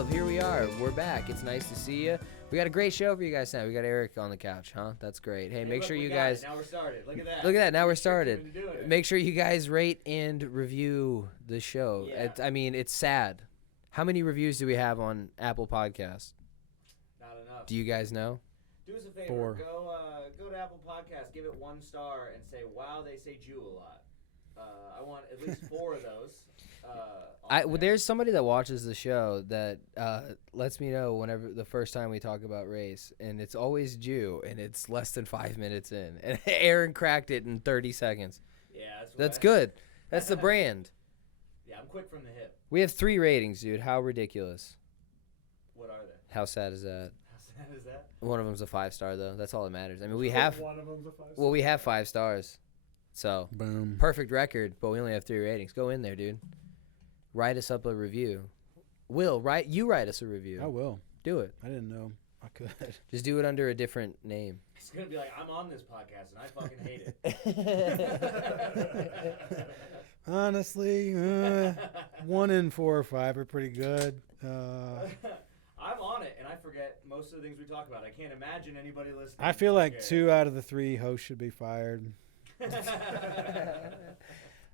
love. Here we are. We're back. It's nice to see you. We got a great show for you guys now. We got Eric on the couch, huh? That's great. Hey, make sure you guys. Now we're started. Look at that. Look at that. Now we're started. Make sure you guys rate and review the show. Yeah. It's sad. How many reviews do we have on Apple Podcasts? Not enough. Do you guys know? Do us a favor. 4. Go to Apple Podcasts, give it 1 star, and say, wow, they say Jew a lot. I want at least 4 of those. There's somebody that watches the show that lets me know whenever the first time we talk about race, and it's always Jew, and it's less than 5 minutes in. And Aaron cracked it in 30 seconds. Yeah, that's good. That's the brand. Yeah, I'm quick from the hip. We have 3 ratings, dude. How ridiculous. What are they? How sad is that? How sad is that? One of them's a 5-star, though. That's all that matters. I mean, we have one of them's a 5-star. well, we have 5 stars, so Boom. perfect record. But we only have 3 ratings. Go in there, dude. Write us up a review. You write us a review. I will. Do it. I didn't know I could. Just do it under a different name. It's going to be like, I'm on this podcast, and I fucking hate it. Honestly, 1 in 4 or 5 are pretty good. I'm on it, and I forget most of the things we talk about. I can't imagine anybody listening. I feel like 2 out of the 3 hosts should be fired.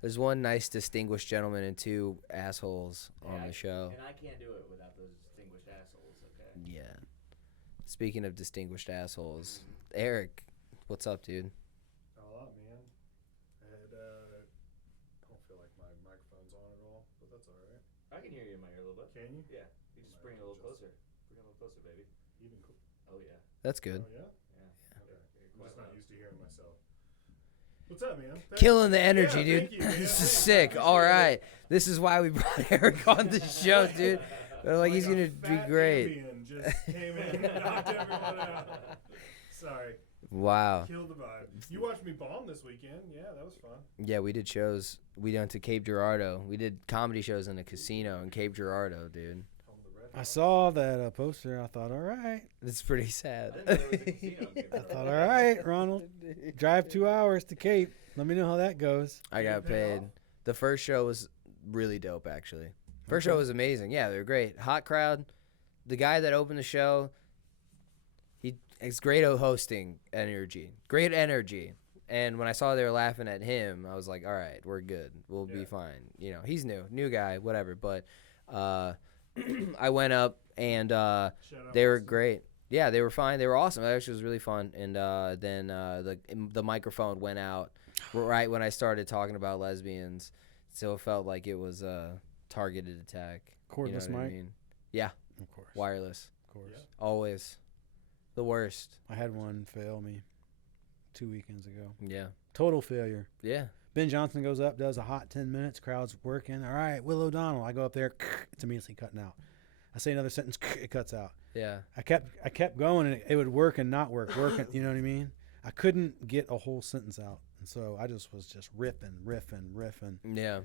There's 1 nice, distinguished gentleman and 2 assholes on the show. And I can't do it without those distinguished assholes, okay? Yeah. Speaking of distinguished assholes, Eric, what's up, dude? A lot, man. I don't feel like my microphone's on at all, but that's all right. I can hear you in my ear a little bit. Can you? Yeah. You just bring it a little closer. Bring it a little closer, baby. Even cool. Oh, yeah. That's good. Oh, yeah? Yeah. Okay. I'm just not used to hearing myself. What's up, man? Killing the energy, Yeah, dude. thank you. This Yeah, is sick. All right. This is why we brought Eric on the show, dude. They're like, he's a going to be fat great. Ambien just came in and knocked everyone out. Sorry. Wow. Killed the vibe. You watched me bomb this weekend. Yeah, that was fun. Yeah, we did shows. We went to Cape Girardeau. We did comedy shows in a casino in Cape Girardeau, dude. Home of the Red I Hot. saw that poster. I thought, all right. It's pretty sad. I didn't know there was a casino in I thought, all right, Ronald. Drive 2 hours to Cape. Let me know how that goes. I got Did it pay paid. off? The first show was really dope, actually. First Okay. show was amazing. Yeah, they were great. Hot crowd. The guy that opened the show, it's great hosting energy. Great energy. And when I saw they were laughing at him, I was like, all right, we're good. We'll be fine. You know, he's new guy, whatever. But I went up, and Shout out they were Austin. great. Yeah, they were fine. They were awesome. It actually was really fun. And then the microphone went out right when I started talking about lesbians. So it felt like it was a targeted attack. Cordless you know what mic? I mean? Yeah, Of course. wireless. Of course. Yeah. Always. The worst. I had one fail me 2 weekends ago. Yeah. Total failure. Yeah. Ben Johnson goes up, does a hot 10 minutes. Crowd's working. All right, Will O'Donnell. I go up there. It's immediately cutting out. I say another sentence. It cuts out. Yeah. I kept going, and it would work and not work. Working, you know what I mean? I couldn't get a whole sentence out, and so I was just riffing Yeah.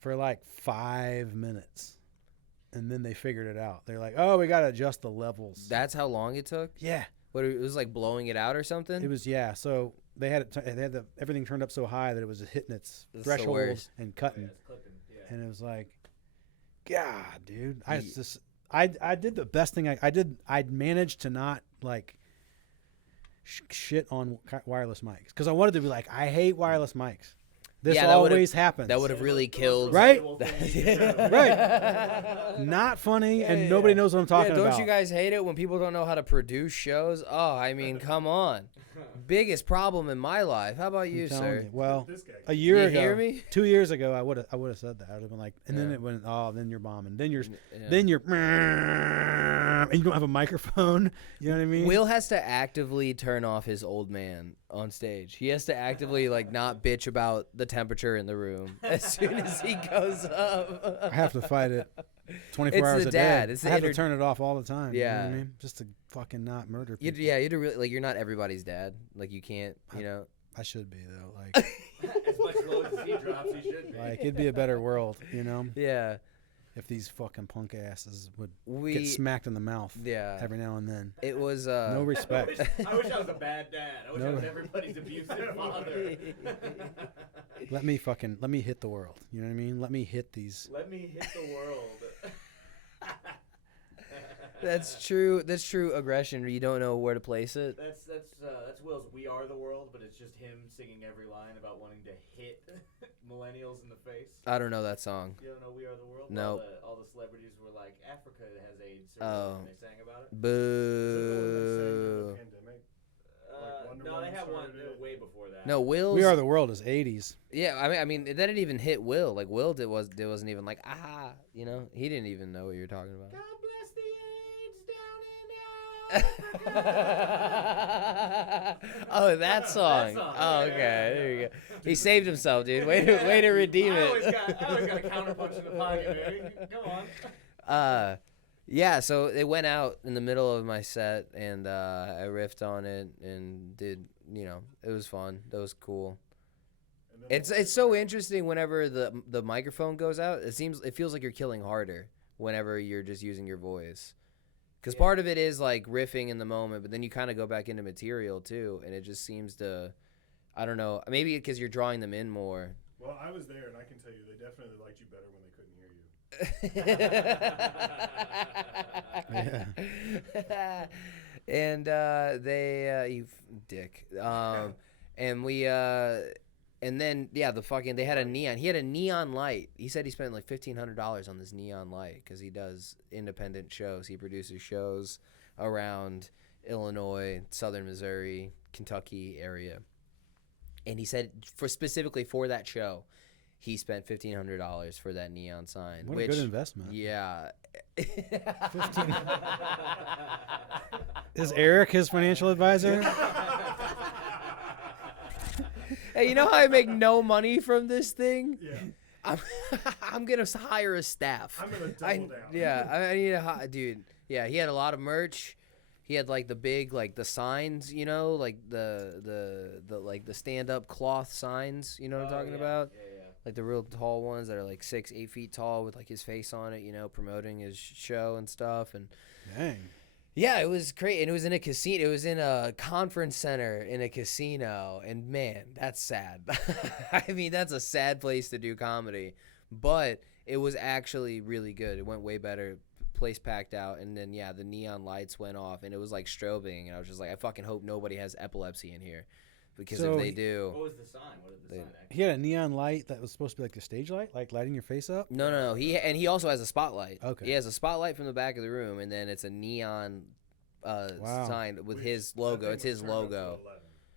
for like 5 minutes, and then they figured it out. They're like, "Oh, we got to adjust the levels." That's how long it took? Yeah, What, it was like blowing it out or something? it was. Yeah, so they had everything turned up so high that it was hitting its That's the threshold worst. and cutting, it's clipping. Yeah. and it was like, God, dude, Ye- I did the best thing I did. I'd managed to not like shit on wireless mics because I wanted to be like, I hate wireless mics. This Yeah, that would've- always happens. That would have really killed. Right? Yeah. Right. Not funny, and nobody knows what I'm talking don't about. you guys hate it when people don't know how to produce shows? Oh, I mean, come on. Biggest problem in my life. How about you, I'm telling sir? you. Well, This guy. a year You ago, hear me? 2 years ago, I would have said that. I would have been like, and then Yeah. it went, oh, then you're bombing. Then Yeah. you're, and you don't have a microphone. You know what I mean? Will has to actively turn off his old man on stage. He has to actively like not bitch about the temperature in the room as soon as he goes up. I have to fight it 24 It's hours the a dad. day. It's the I have inner- to turn it off all the time. You know Yeah. what I mean? Just to fucking not murder You'd, people. yeah, you'd really like. You're not everybody's dad. Like you can't. You know. I should be though. Like, As much load as he drops, he should be. like it'd be a better world, you know, Yeah. if these fucking punk asses would We. get smacked in the mouth Yeah. every now and then. It was. No respect. I wish I was a bad dad. I wish I No. was everybody's abusive father. Let me hit the world. You know what I mean? Let me hit these. Let me hit the world. That's true. That's true aggression. You don't know where to place it. That's Will's "We Are the World," but it's just him singing every line about wanting to hit millennials in the face. I don't know that song. You don't know "We Are the World"? No. All the celebrities were like, "Africa has AIDS," Oh. and they sang about it. Boo. Pandemic. No, they had one way before that. No, Will's. We Are the World is 80s. Yeah, I mean, that didn't even hit Will. Like Will wasn't even like you know, he didn't even know what you were talking about. God bless the AIDS down in Africa. Oh, that song. song. Oh, okay. There you go. He saved himself, dude. Way to redeem I always it. got a counterpunch in the pocket, baby. Come on. Yeah. So it went out in the middle of my set, and I riffed on it and did. You know, it was fun. That was cool. It's so interesting whenever the microphone goes out. It feels like you're killing harder whenever you're just using your voice. Because part of it is like riffing in the moment, but then you kind of go back into material too, and it just seems to, I don't know, maybe because you're drawing them in more. Well, I was there, and I can tell you, they definitely liked you better when they couldn't hear you. Yeah. And you dick. And we and then they had a neon. He had a neon light. He said he spent like $1,500 on this neon light because he does independent shows. He produces shows around Illinois, Southern Missouri, Kentucky area. And he said specifically for that show, he spent $1,500 for that neon sign. What a good investment. Yeah. 15. Is Eric his financial advisor? Hey, you know how I make no money from this thing? Yeah. I'm gonna hire a staff. I'm going to double down. Yeah, I need a dude. Yeah, he had a lot of merch. He had like the big the signs, you know, like the stand up cloth signs. You know what I'm talking about? Yeah. Like the real tall ones that are like 6-8 feet tall with like his face on it, you know, promoting his show and stuff. And Dang. yeah, it was great. And it was in a casino. It was in a conference center in a casino. And man, that's sad. I mean, that's a sad place to do comedy. But it was actually really good. It went way better. Place packed out. And then, yeah, the neon lights went off. And it was like strobing. And I was just like, I fucking hope nobody has epilepsy in here. Because So if they do... What was the sign? What did the sign actually? He had a neon light that was supposed to be like the stage light, like lighting your face up? No. He also has a spotlight. Okay. He has a spotlight from the back of the room, and then it's a neon sign with his logo. It's his logo.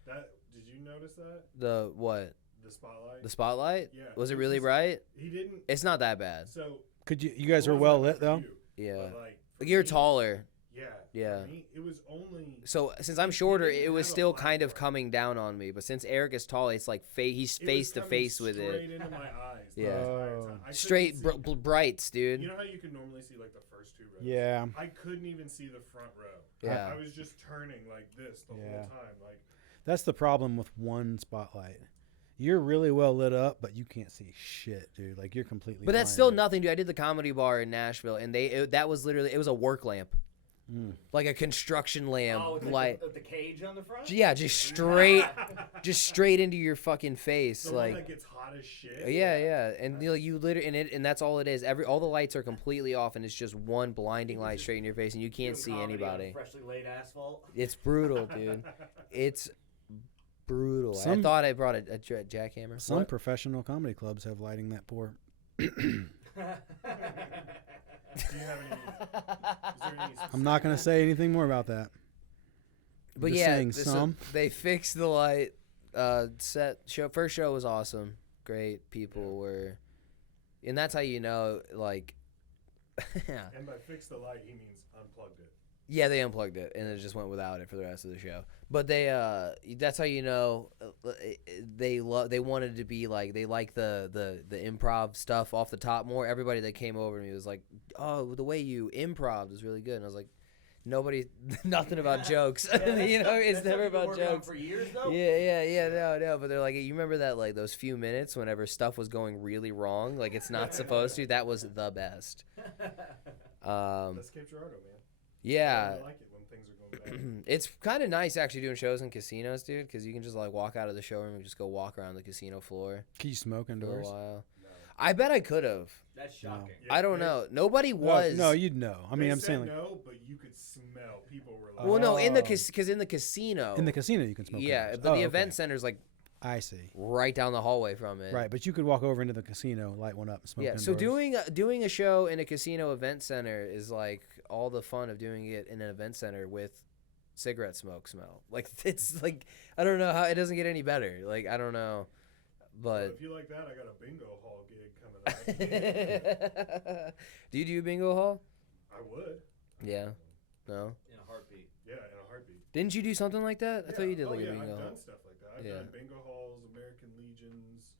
Did you notice that? The what? The spotlight? The spotlight? Yeah. Was it really bright? He didn't. It's not that bad. So. Could you guys it were wasn't well that lit for though? you, Yeah. but, like, for You're me- taller. Yeah. Yeah. For me, it was only. So since I'm shorter, didn't it was have a still black kind of part. coming down on me. But since Eric is tall, it's like he's It was face to coming face with straight it. into my eyes. Yeah. The entire time. I couldn't Straight see- brights, dude. You know how you can normally see like the first two rows? Yeah. I couldn't even see the front row. Yeah. I was just turning like this the Yeah. whole time. Like, That's the problem with one spotlight. You're really well lit up, but you can't see shit, dude. Like you're completely. But that's still blinded. nothing, dude. I did the comedy bar in Nashville, and that was literally it was a work lamp, like a construction lamp, Oh, with light. the cage on the front? Yeah, just straight into your fucking face, the one like. that gets hot as shit. Yeah, and you literally and that's all it is. All the lights are completely off, and it's just one blinding light straight in your face, and you can't Doing see comedy on anybody. freshly laid asphalt. It's brutal, dude. It's brutal. I Some- thought I brought a jackhammer. Some What? professional comedy clubs have lighting that poor. Do you have any? Is there any I'm not gonna say anything more about that. But Just yeah, saying so some. they fixed the light. First show was awesome. Great people were, and that's how you know, like, And by fix the light, he means unplugged it. yeah, they unplugged it and it just went without it for the rest of the show. But that's how you know they wanted to be like they like the improv stuff off the top more. Everybody that came over to me was like, oh, the way you improv is really good, and I was like, nothing about jokes. You know, it's never about jokes. For years, though? Yeah, no. But they're like, you remember that, like, those few minutes whenever stuff was going really wrong, like it's not supposed to? That was the best. That's Cape Girardeau, man. Yeah. I really like it when things are going bad. It's kind of nice actually doing shows in casinos, dude, because you can just like walk out of the showroom and just go walk around the casino floor Can you smoke for a indoors? while. No. I bet I could have. That's shocking. Yeah, I don't they- know. Nobody was. No, you'd know. I mean, they I'm saying said like no, but you could smell people were like. Well, no, in the Oh. because in the casino. in the casino you can smoke. Yeah, cigars. but Oh, the okay. event center's like I see. right down the hallway from it. Right, but you could walk over into the casino, light one up, and smoke. Yeah. So indoors. doing a show in a casino event center is like all the fun of doing it in an event center with cigarette smoke smell. Like it's like I don't know how it doesn't get any better. Like I don't know, Well, but. if you like that, I got a bingo hall gig coming up. Do you do bingo hall? I would. Yeah. No. In a heartbeat. Yeah, in a heartbeat. Didn't you do something like that? I thought you did Oh, like yeah, a bingo I've hall. done stuff like that. I've Yeah. done bingo halls, American Legions,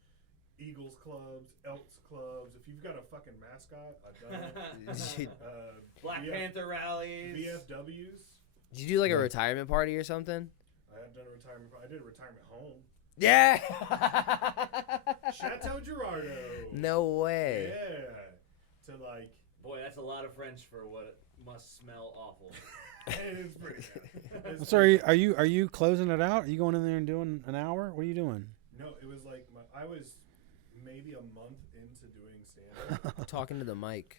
Eagles clubs, Elks clubs. If you've got a fucking mascot, I've done it. Black VF Panther rallies. VFWs. Did you do like a Yeah. retirement party or something? I have done a retirement. I did a retirement home. Yeah. Chateau Girardeau. No way. Yeah. To like, Boy, that's a lot of French for what must smell awful. it's pretty good. It's Sorry, are you closing it out? Are you going in there and doing an hour? What are you doing? No, it was like I was maybe a month into doing stand up. Talking to the mic.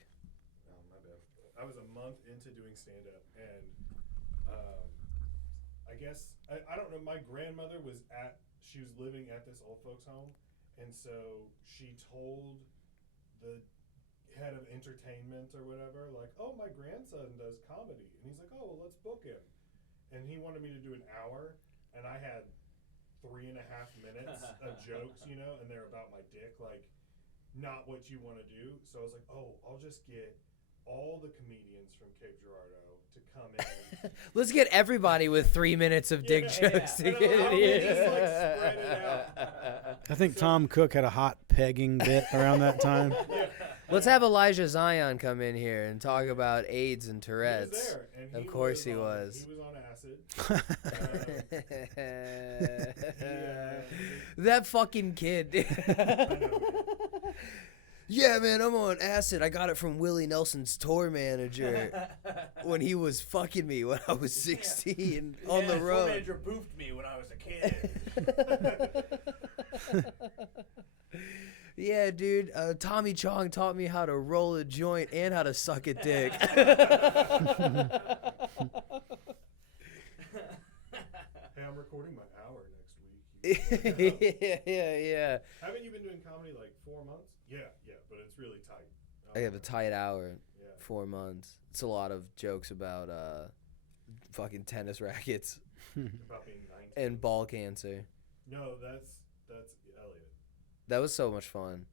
Oh, my bad. I was a month into doing stand up, and I guess I don't know. My grandmother she was living at this old folks home, and so she told the head of entertainment or whatever, like, "Oh, my grandson does comedy," and he's like, "Oh, well, let's book him," and he wanted me to do an hour, and I had 3.5 minutes of jokes, you know, and they're about my dick, like, not what you want to do. So I was like, oh, I'll just get all the comedians from Cape Girardeau to come in. Let's get everybody with 3 minutes of dick Yeah, jokes to and get I'll in just, like, here. spread it out. I think Tom Cook had a hot pegging bit around that time. Yeah. Let's have Elijah Zion come in here and talk about AIDS and He was Tourette's. there, and Of he course he was. He was on acid. That fucking kid. Yeah, man, I'm on acid. I got it from Willie Nelson's tour manager when he was fucking me when I was 16 on the Tour road. manager boofed me when I was a kid. Yeah, dude. Tommy Chong taught me how to roll a joint and how to suck a dick. Hey, I'm recording my hour next week. yeah. Haven't you been doing comedy like 4 months? Yeah, but it's really tight. I have a tight hour, Yeah. 4 months. It's a lot of jokes about fucking tennis rackets About being 19. and ball cancer. No, that's Elliot. That was so much fun.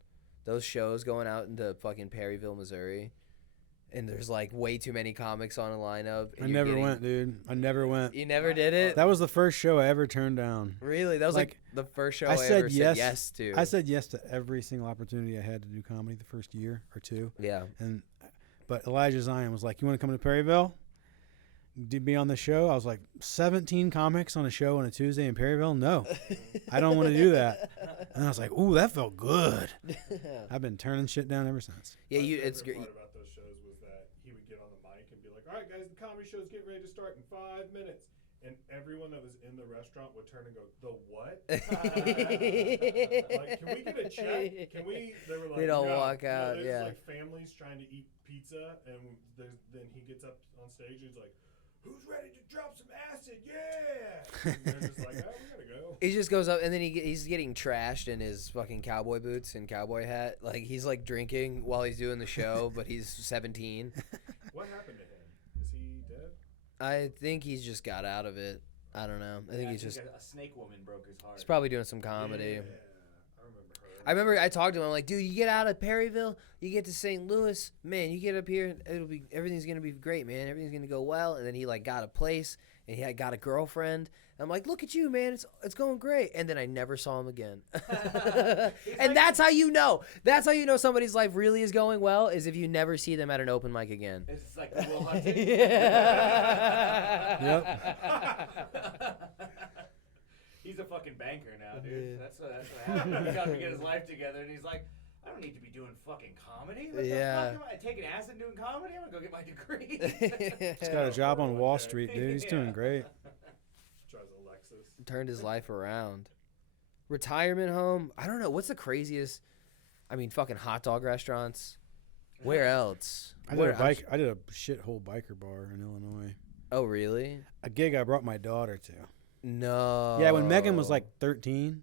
Those shows going out into fucking Perryville, Missouri, and there's like way too many comics on a lineup. I never went, dude. I never went. You never did it? That was the first show I ever turned down. Really? That was like the first show I ever said yes to. I said yes to every single opportunity I had to do comedy the first year or two. Yeah. But Elijah Zion was like, "You want to come to Perryville? Did be on the show?" I was like, 17 comics on a show on a Tuesday in Perryville? No, I don't want to do that. And I was like, "Ooh, that felt good." I've been turning shit down ever since. Yeah, My it's favorite great. part about those shows was that he would get on the mic and be like, "All right, guys, the comedy show's getting ready to start in 5 minutes." And everyone that was in the restaurant would turn and go, "The what?" Like, can we get a check? Can we? They were like, They'd all "No, walk no, out, there's yeah. like families trying to eat pizza, and then he gets up on stage and he's like, "Who's ready to drop some acid? Yeah!" And they're just like, "Oh, we gotta go." He just goes up and then he's getting trashed in his fucking cowboy boots and cowboy hat. Like he's like drinking while he's doing the show, but he's 17. What happened to him? Is he dead? I think he's just got out of it. I don't know. I think he's just a snake woman broke his heart. he's probably doing some comedy. Yeah, I remember her. I remember I talked to him. I'm like, dude, you get out of Perryville, you get to St. Louis, man. You get up here, everything's gonna be great, man. Everything's gonna go well. And then he like got a place, and he had got a girlfriend. I'm like, look at you, man. It's going great. And then I never saw him again. And that's how you know. That's how you know somebody's life really is going well, is if you never see them at an open mic again. It's like the Will Hunting. He's a fucking banker now, dude. That's what happened. He got to get his life together, and he's like, I don't need to be doing fucking comedy. What Yeah. the fuck am I taking acid and doing comedy? I'm gonna go get my degree. He's got a job on Wall Street, dude. He's doing great. Drives a Lexus. Turned his life around. Retirement home. I don't know. What's the craziest I mean, fucking hot dog restaurants. Where else? I did a shithole biker bar in Illinois. Oh, really? A gig I brought my daughter to. No. Yeah, when Megan was like 13,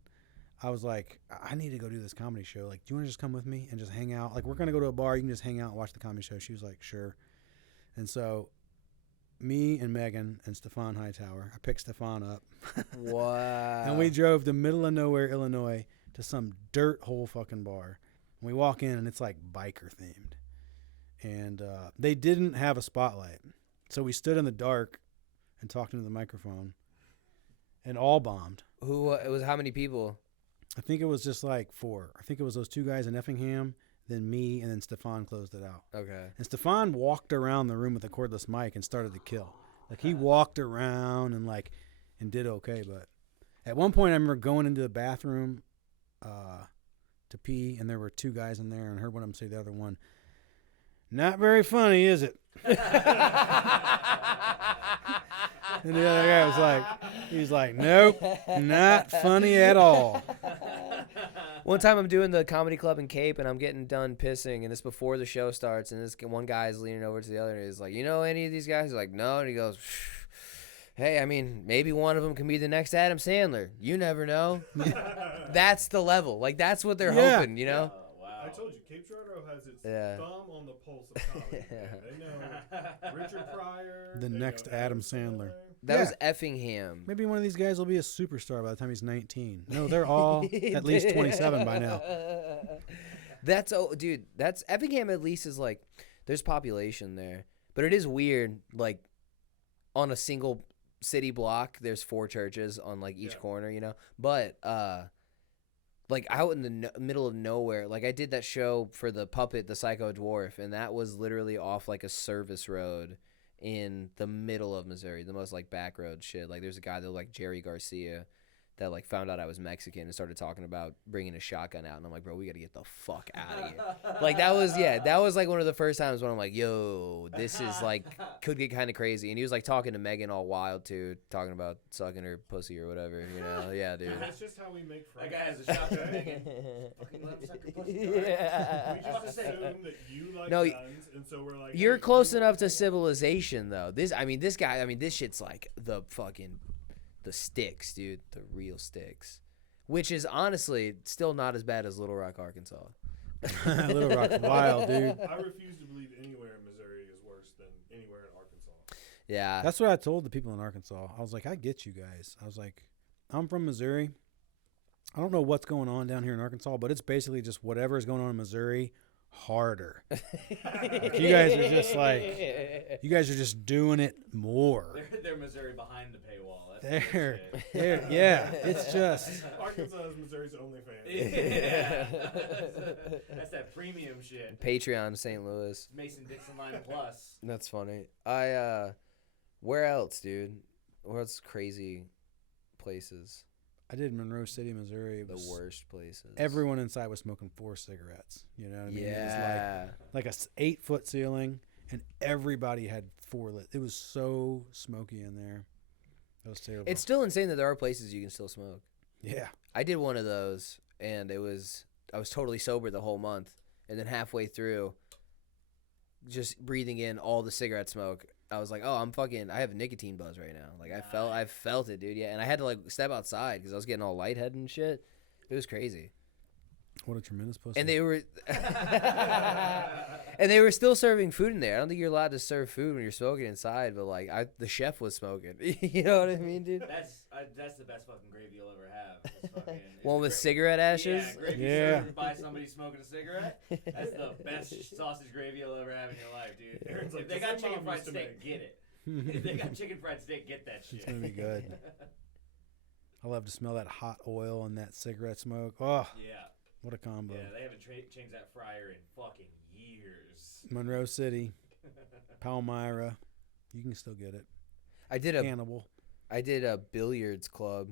I was like, I need to go do this comedy show. Like, do you want to just come with me and just hang out? Like, we're going to go to a bar. You can just hang out and watch the comedy show. She was like, sure. And so me and Megan and Stefan Hightower, I picked Stefan up. Wow. And we drove to middle of nowhere, Illinois, to some dirt hole fucking bar. And we walk in, and it's like biker themed. And they didn't have a spotlight. So we stood in the dark and talked into the microphone and all bombed. Who, it was how many people? I think it was just like 4. I think it was those 2 guys in Effingham, then me, and then Stefan closed it out. Okay. And Stefan walked around the room with a cordless mic and started to kill. Like, he walked around and did okay. But at one point, I remember going into the bathroom to pee, and there were 2 guys in there, and I heard one of them say to the other one, "Not very funny, is it?" And the other guy was like, he's like, "Nope, not funny at all." One time I'm doing the comedy club in Cape, and I'm getting done pissing, and it's before the show starts, and this one guy's leaning over to the other, and he's like, "You know any of these guys?" He's like, "No," and he goes, "Hey, I mean, maybe one of them can be the next Adam Sandler. You never know." That's the level. Like, that's what they're hoping, you know? Wow. I told you, Cape Girardeau has its Yeah. thumb on the pulse of comedy. Man. They know Richard Pryor. The they next know Adam Sandler. That Yeah. was Effingham. Maybe one of these guys will be a superstar by the time he's 19. No, they're all at least 27 by now. Dude, that's Effingham at least is like, there's population there. But it is weird, like, on a single city block, there's 4 churches on, like, each corner, you know? But, like, out in the middle of nowhere, like, I did that show for the puppet, the Psycho Dwarf, and that was literally off, like, a service road in the middle of Missouri, the most, like, back road shit. Like, there's a guy that, like, Jerry Garcia, that, like, found out I was Mexican and started talking about bringing a shotgun out. And I'm like, bro, we got to get the fuck out of here. Like, that was, like, one of the first times when I'm like, yo, this is, like, could get kind of crazy. And he was, like, talking to Megan all wild, too, talking about sucking her pussy or whatever, you know? Yeah, dude. That's just how we make friends. That guy has a shotgun. Megan. Fucking let him suck your pussy. Yeah. We just assume that you like No, guns, and so we're like, You're hey, close you enough like to guns? civilization, though. This shit's, like, the fucking, the sticks, dude. The real sticks. Which is, honestly, still not as bad as Little Rock, Arkansas. Little Rock's wild, dude. I refuse to believe anywhere in Missouri is worse than anywhere in Arkansas. Yeah. That's what I told the people in Arkansas. I was like, I get you guys. I was like, I'm from Missouri. I don't know what's going on down here in Arkansas, but it's basically just whatever is going on in Missouri harder. Like, you guys are just like, you guys are just doing it more. They're Missouri behind the paywall. That's the There, shit. there, yeah. It's just Arkansas is Missouri's OnlyFans. Yeah. That's that premium shit. Patreon, St. Louis. Mason-Dixon line plus. That's funny. Where else, dude? Where else crazy places? I did Monroe City, Missouri. It The was, worst places. everyone inside was smoking 4 cigarettes. You know what I mean? Yeah. It was like a 8-foot ceiling, and everybody had 4 lit. It was so smoky in there. That was terrible. It's still insane that there are places you can still smoke. yeah. I did one of those, and I was totally sober the whole month, and then halfway through, just breathing in all the cigarette smoke, I was like, oh, I have a nicotine buzz right now. Like, I felt it, dude. Yeah, and I had to, like, step outside because I was getting all lightheaded and shit. It was crazy. What a tremendous pussy. And they were and they were still serving food in there. I don't think you're allowed to serve food when you're smoking inside, but, like, the chef was smoking. You know what I mean, dude? That's the best fucking gravy you'll ever have. It's fucking, One with cigarette ashes? Yeah, gravy Yeah. served by somebody smoking a cigarette. That's the best sausage gravy you'll ever have in your life, dude. Aaron's like, If they "That's got what chicken Mom fried used to steak, make." get it. If they got chicken fried steak, get that shit. It's going to be good. I love to smell that hot oil and that cigarette smoke. Oh, Yeah. what a combo. Yeah, they haven't changed that fryer in fucking years. Monroe City, Palmyra. You can still get it. I did a billiards club,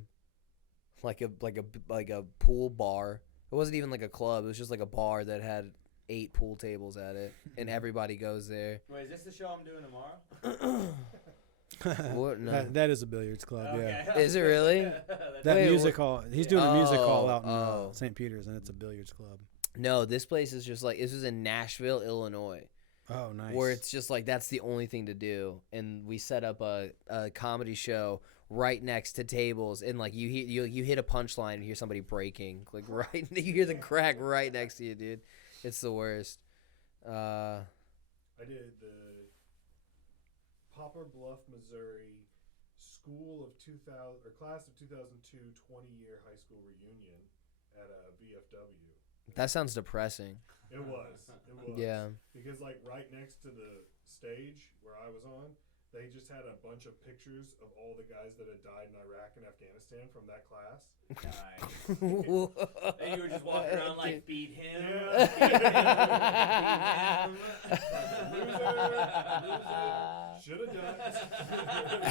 like a pool bar. It wasn't even like a club. It was just like a bar that had 8 pool tables at it, and everybody goes there. Wait, is this the show I'm doing tomorrow? What? No. That is a billiards club, Okay. yeah. Is it really? That Wait, music hall. He's doing a music hall out in oh. St. Peter's, and it's a billiards club. No, this place is just like, this is in Nashville, Illinois, Oh, nice. where it's just like that's the only thing to do. And we set up a comedy show right next to tables, and like you hit a punchline and hear somebody breaking, like right, you hear the crack right next to you, dude. It's the worst. I did the Poplar Bluff, Missouri school of 2000 or class of 2002 20-year high school reunion at a BFW. That sounds depressing. It was. Yeah. Because like right next to the stage where I was on, they just had a bunch of pictures of all the guys that had died in Iraq and Afghanistan from that class. Nice. And you were just walking around like, beat him. Yeah. Loser. Should have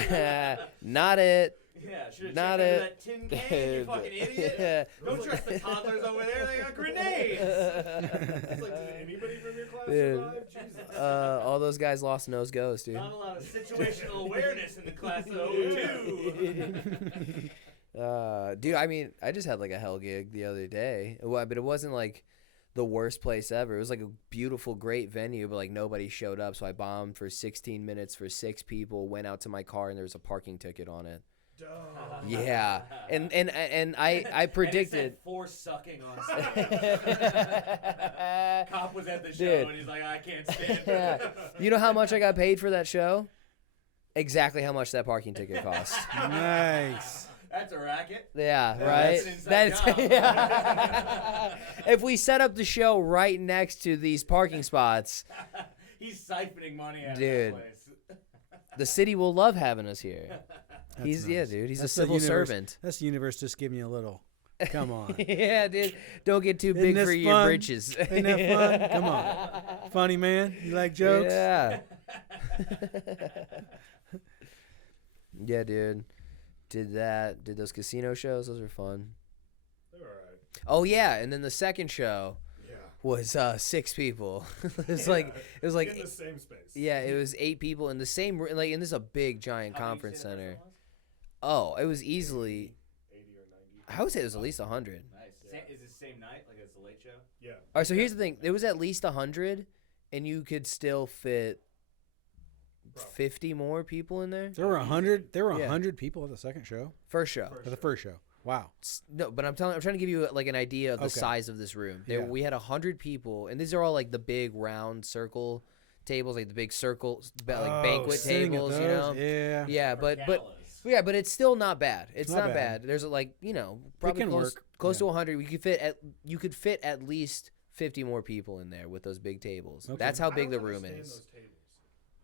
done. Not it. Yeah, should have Not checked under it. that tin can, you fucking idiot. Don't trust the toddlers over there, they got grenades. It's like, did anybody from your class Dude. survive? Jesus. All those guys lost nose goes, dude. Not a lot of situational awareness in the class of 02. Dude, I mean, I just had like a hell gig the other day, but it wasn't like the worst place ever. It was like a beautiful, great venue, but like nobody showed up. So I bombed for 16 minutes for 6 people, went out to my car, and there was a parking ticket on it. Duh. Yeah, and I predicted. And it said for sucking on stage. Cop was at the show Dude. and he's like, I can't stand Yeah. it. You know how much I got paid for that show? Exactly how much that parking ticket cost. Nice. That's a racket. Yeah, Yeah, right. that's an inside job. Yeah. If we set up the show right next to these parking spots, He's siphoning money out Dude. of that place. the city will love having us here. That's Yeah, nice. dude. He's That's a the civil universe- servant. That's the universe just giving you a little. Come on. Yeah, dude. Don't get too Isn't big this for your fun? britches. Ain't that fun? Come on. Funny man. You like jokes? Yeah. Yeah, dude. Did that. Did those casino shows. Those were fun. They're alright. Oh, yeah. And then the second show Yeah. was 6 people. It was Yeah. like In the same space. yeah, it was 8 people in the same like, and this is a big giant How big conference did you say the center. first one was? Oh, it was easily 80 or 90. I would say it was at least 100. Nice. Yeah. Is it the same night? Like it's the late show? Yeah. All right, so here's the thing. It was at least 100 and you could still fit Bro. 50 more people in there. There were 100. There were Yeah. 100 people at the second show. First show. At the first show. Wow. No, but I'm trying to give you like an idea of the Okay. size of this room. There, Yeah. we had 100 people, and these are all like the big round circle tables, like the big circle, like banquet sitting at tables, you those, know. Yeah. Yeah, For but galas. yeah, but it's still not bad. It's not not bad. bad. There's like probably can close, work. close Yeah. to 100. You could fit at least 50 more people in there with those big tables. Okay. That's how I big don't the room understand is. Those tables.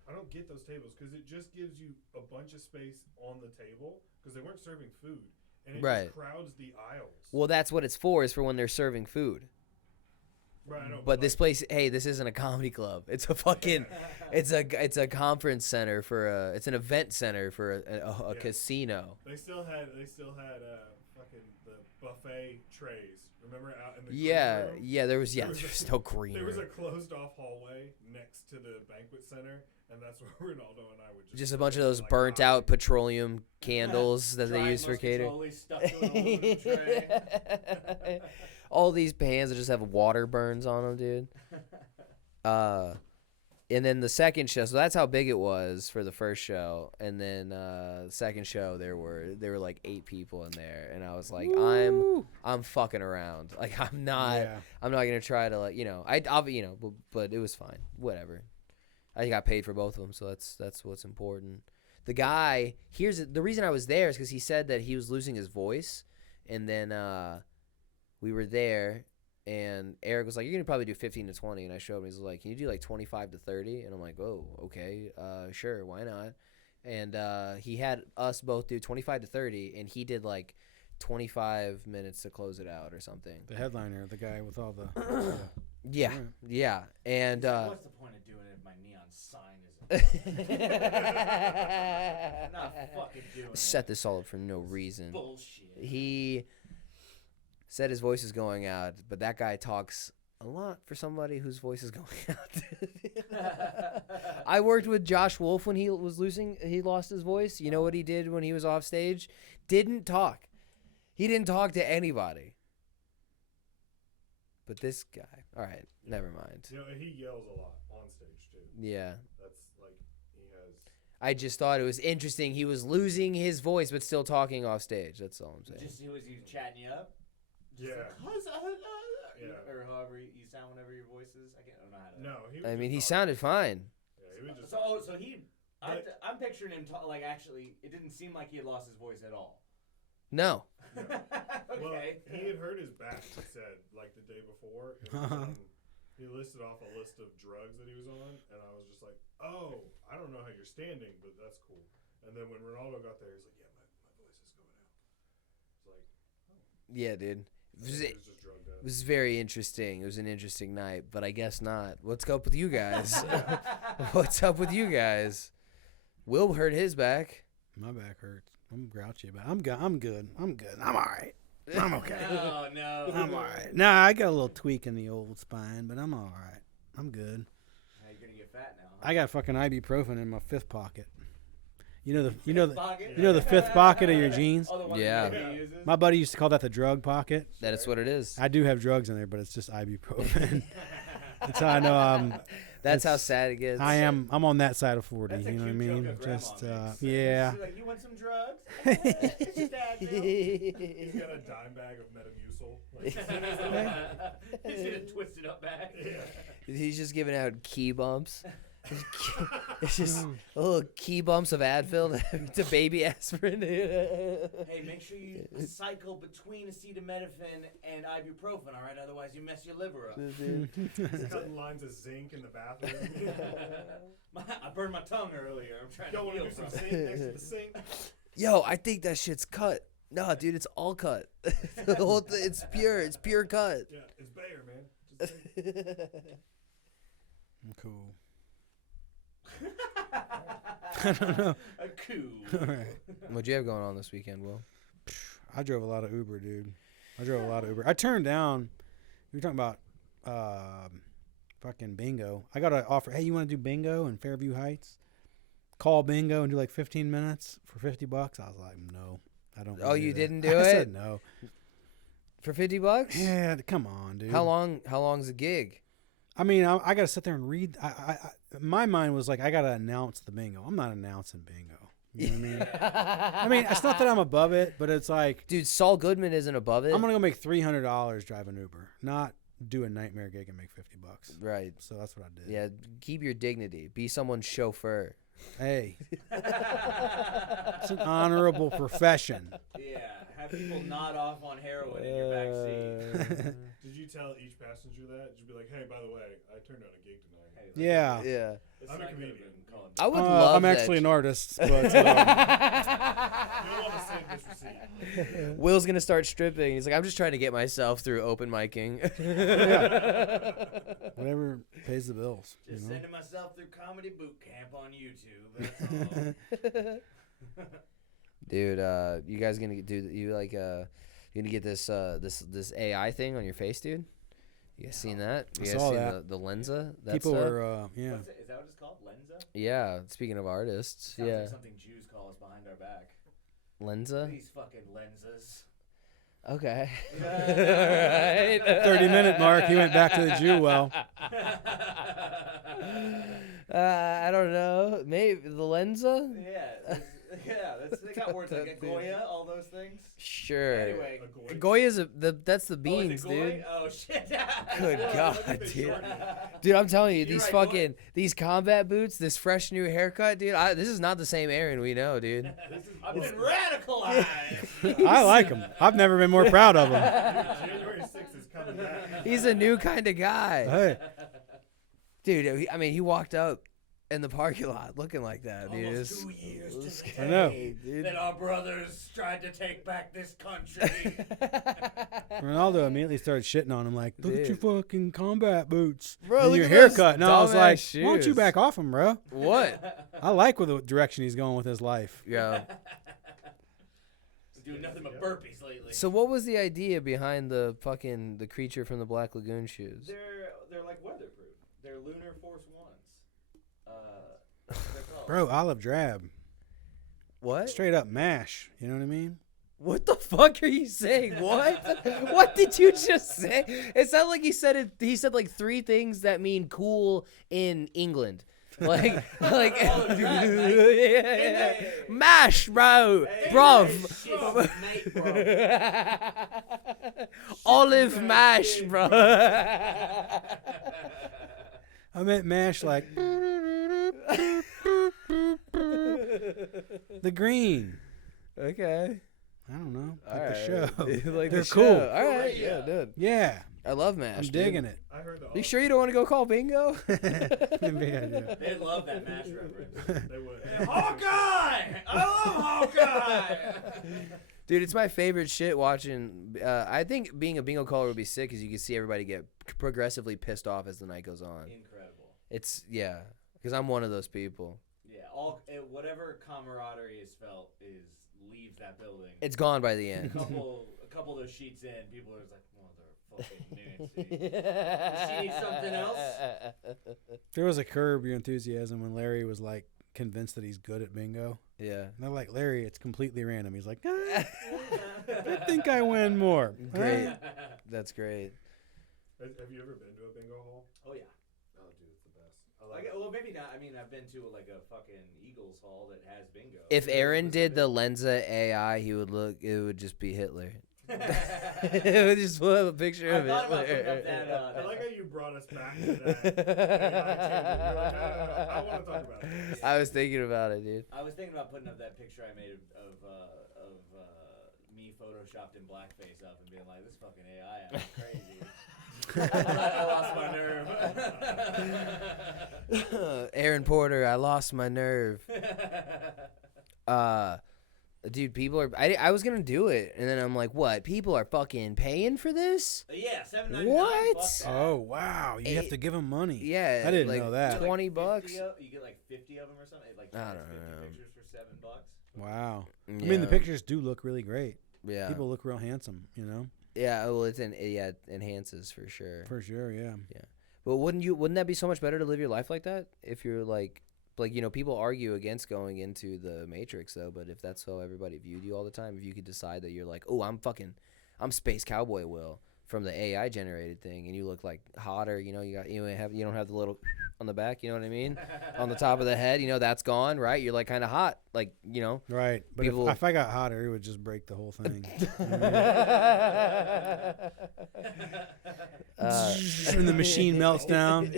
I don't get those tables because it just gives you a bunch of space on the table because they weren't serving food and it Right. just crowds the aisles. Well, that's what it's for. Is for when they're serving food. Right, I know, But this like, place, hey, this isn't a comedy club. It's a fucking, it's a conference center for it's an event center for a Yeah. casino. they still had fucking the buffet trays. Remember out in the green Yeah, room? yeah. There was There was there's a- no green There was a room. closed off hallway next to the banquet center, and that's where Ronaldo and I would Just a bunch of sit, those like, burnt hiding. out petroleum candles that they Dry use for catering. muscatoli stuck to an aluminum tray. All these pans that just have water burns on them, dude. And then the second show, so that's how big it was for the first show. And then the second show, there were like 8 people in there, and I was like, Woo. I'm fucking around. Like I'm not Yeah. gonna try to like but it was fine. Whatever. I got paid for both of them, so that's what's important. The guy the reason I was there is because he said that he was losing his voice, and then we were there. And Eric was like, "You're gonna probably do 15 to 20," and I showed him. He's like, "Can you do like 25 to 30?" And I'm like, "Oh, okay, sure, why not?" And he had us both do 25 to 30, and he did like 25 minutes to close it out or something. The headliner, the guy with all the. Yeah, Alright. yeah, and What's the point of doing it if my neon sign isn't? I'm not fucking doing set it. this all up for no reason. Bullshit. He said his voice is going out, but that guy talks a lot for somebody whose voice is going out. I worked with Josh Wolf when he lost his voice. You know what he did when he was off stage? Didn't talk. He didn't talk to anybody. But this guy, all right, never mind. You know, he yells a lot on stage too. Yeah. That's like he has. I just thought it was interesting. He was losing his voice, but still talking off stage. That's all I'm saying. Just he was chatting you up. Just Yeah. like, Yeah. Or however you sound whenever your voice is. I don't know how to. No, he. Was I mean, he just talking. sounded fine. Yeah, he was just. So he. I'm picturing him like actually. It didn't seem like he had lost his voice at all. No. Okay. Well, he had hurt his back. He said like the day before. He listed off a list of drugs that he was on, and I was just like, "Oh, I don't know how you're standing, but that's cool." And then when Ronaldo got there, he's like, "Yeah, my voice is going out." It's like, Yeah, dude. he was just drugged It out. was very interesting. It was an interesting night, but I guess not. What's up with you guys? What's up with you guys? Will hurt his back. My back hurts. I'm grouchy, but I'm good. I'm good. I'm all right. I'm okay. Oh no. I'm all right. Nah, I got a little tweak in the old spine, but I'm all right. I'm good. Now you're gonna get fat now. I got fucking ibuprofen in my fifth pocket. You know the fifth pocket of your jeans. Oh, the one Yeah. that he uses? My buddy used to call that the drug pocket. That is what it is. I do have drugs in there, but it's just ibuprofen. That's how I know That's how it's- sad it gets. I'm on that side of 40. That's a You know what I cute mean? joke of grandma Just makes. yeah. She's like, you want some drugs? It's your dad joke. He's got a dime bag of Metamucil. Like, He's in a twisted up bag. He's just giving out key bumps. It's just little key bumps of Advil to baby aspirin. Hey, make sure you cycle between acetaminophen and ibuprofen, all right? Otherwise, you mess your liver up. he's cutting lines of zinc in the bathroom. I burned my tongue earlier. I'm trying Don't to want to heal do some from zinc it. next to the sink. Yo, I think that shit's cut. No, dude, it's all cut. The whole it's pure. It's pure cut. Yeah, it's Bayer, man. Just zinc. I'm cool. I don't know. A coup. All right. What'd you have going on this weekend, Will? I drove a lot of Uber, dude. I turned down. We were talking about fucking bingo. I got an offer. Hey, you want to do bingo in Fairview Heights? Call bingo and do like 15 minutes for $50. I was like, no, I don't. Oh, wanna you that. didn't do I it? said no. For $50? Yeah, come on, dude. How long's the gig? I mean, I got to sit there and read. My mind was like, I got to announce the bingo. I'm not announcing bingo. You know what I mean? It's not that I'm above it, but it's like, Dude, Saul Goodman isn't above it. I'm gonna go make $300 driving Uber, not do a nightmare gig and make $50. Right. So that's what I did. Yeah, keep your dignity. Be someone's chauffeur. Hey, it's an honorable profession. Yeah, have people nod off on heroin in your back seat. Did you tell each passenger that? Did you be like, hey, by the way, I turned down a gig tonight? Hey, Yeah. Yeah. this I'm a night could've comedian. been called- I would love I'm that actually an shit. artist, but You'll want to save this receipt. Will's gonna start stripping. He's like, I'm just trying to get myself through open micing. whatever pays the bills. You Just know? sending myself through comedy boot camp on YouTube. That's all. Dude, you guys gonna do you like you gonna get this this AI thing on your face, dude? You guys seen that? You I guys saw seen that. the Lensa? That People stuff? were, yeah. What's it? Is that what it's called? Lensa? Yeah. Speaking of artists, Sounds yeah, like something Jews call us behind our back. Lensa. These fucking lenses. Okay. All right. 30-minute mark. He went back to the Jew well. I don't know. Maybe the Lensa. They got words like Goya, all those things. Sure. Anyway. Goya's that's the Oh, is beans, it Goy? dude. Oh, shit. Good Look God, at the dude. shorty. Dude, I'm telling you, You're these right, fucking these combat boots, this fresh new haircut, dude. This is not the same Aaron we know, dude. I've been radicalized. I like him. I've never been more proud of him. January 6th is coming back. He's a new kind of guy, Hey, dude. I mean, he walked up in the parking lot looking like that, dude. Almost It's- 2 years to the I know. day dude. that our brothers tried to take back this country. Ronaldo immediately started shitting on him like, look at your Dude. fucking combat boots Bro, and look your at those haircut. And I was dumbass like, why don't you shoes. back off him, bro? What? I like the direction he's going with his life. Yeah. Doing nothing but burpees lately. So what was the idea behind the creature from the Black Lagoon shoes? They're like weatherproof. They're Lunar Force Ones. They're called. Bro, olive drab. What? Straight up mash. You know what I mean? What the fuck are you saying? What? What did you just say? It sounded like he said it. He said like 3 things that mean cool in England. Like, Oh, Drab, mate. yeah. Mash, bro, bruv. Shit, mate, bro. Olive mash, bro. I meant mash like the green. Okay. I don't know. All Like the right. show. Like They're the cool. show. All right. Yeah, dude. Yeah, I love mash. I'm dude. digging it. I heard the. You sure you don't want to go call bingo? Yeah. They love that MASH reference. They would. Hawkeye! I love Hawkeye! Dude, it's my favorite shit watching. I think being a bingo caller would be sick because you can see everybody get progressively pissed off as the night goes on. Incredible. It's, yeah, because I'm one of those people. Yeah, whatever camaraderie is felt leaves that building. It's gone by the end. a couple of those sheets in, people are just like, motherfucking Nancy. Does she need something else? There was a Curb Your Enthusiasm when Larry was like convinced that he's good at bingo. Yeah. And they're like, Larry, it's completely random. He's like, I think I win more. Great. That's great. Have you ever been to a bingo hall? Oh, yeah. Oh, dude, it's the best. Well, maybe not. I mean, I've been to like a fucking Eagles hall that has bingo. If Aaron did the Lensa Ai, it would just be Hitler. It would just put up a picture of thought about putting Hitler. up that, I like how you brought us back to that. AI tangent. You're like, no, I want to talk about it. I was thinking about it, dude. I was thinking about putting up that picture I made of me photoshopped in blackface up and being like, this fucking AI, I'm crazy. I lost my nerve. Aaron Porter, I lost my nerve. Dude, people are. I was gonna do it, and then I'm like, what? People are fucking paying for this? Yeah, $7.99. What? Fuck that. Oh, wow. You have to give him money. Yeah, I didn't like know that. You get, like, 20 bucks. You get like 50 of them or something. Like I don't 50 know. pictures for $7. Wow. Yeah. I mean, the pictures do look really great. Yeah. People look real handsome, you know? Yeah. Well, it enhances for sure. For sure, yeah. But wouldn't that be so much better to live your life like that? If you're like, people argue against going into the Matrix though, but if that's how everybody viewed you all the time, if you could decide that you're like, oh, I'm Space Cowboy Will from the AI generated thing, and you look like hotter, you don't have the little on the back, you know what I mean? On the top of the head, that's gone, right? You're like kind of hot, like, Right. But People- if I got hotter, it would just break the whole thing. And the machine melts down.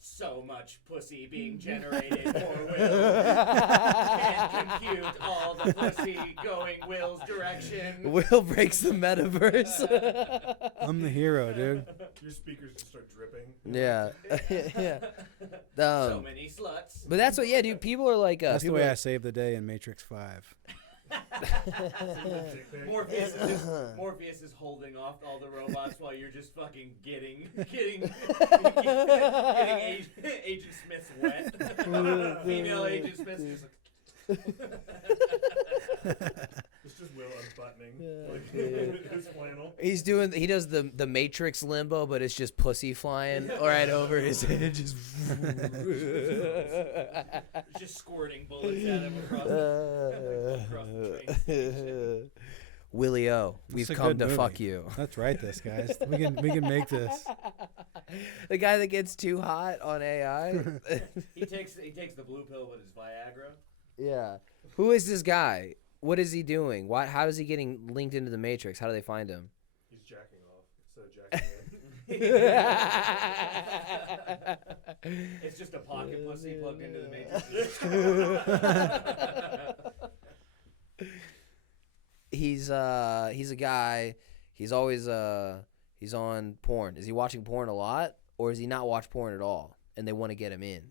So much pussy being generated for Will. Can't compute all the pussy going Will's direction. Will breaks the metaverse. I'm the hero, dude. Your speakers just start dripping. Yeah. Yeah. So many sluts. But that's what, yeah, dude. People are like, That's the people way are- I saved the day in Matrix 5. Morpheus is holding off all the robots while you're just fucking getting Agent Smith wet. Female Agent Smith is just It's just Will unbuttoning his flannel. He does the Matrix limbo, but it's just pussy flying right over his head, just squirting bullets at him across the train station. Willie O, we've a come good to movie. fuck you. Let's write this, guys. We can make this. The guy that gets too hot on AI. He takes the blue pill, but it's Viagra. Yeah. Who is this guy? What is he doing? Why? How is he getting linked into the Matrix? How do they find him? He's jacking off instead of jacking in. It's just a pocket pussy plugged into the Matrix. He's a guy. He's always he's on porn. Is he watching porn a lot, or is he not watch porn at all? And they want to get him in.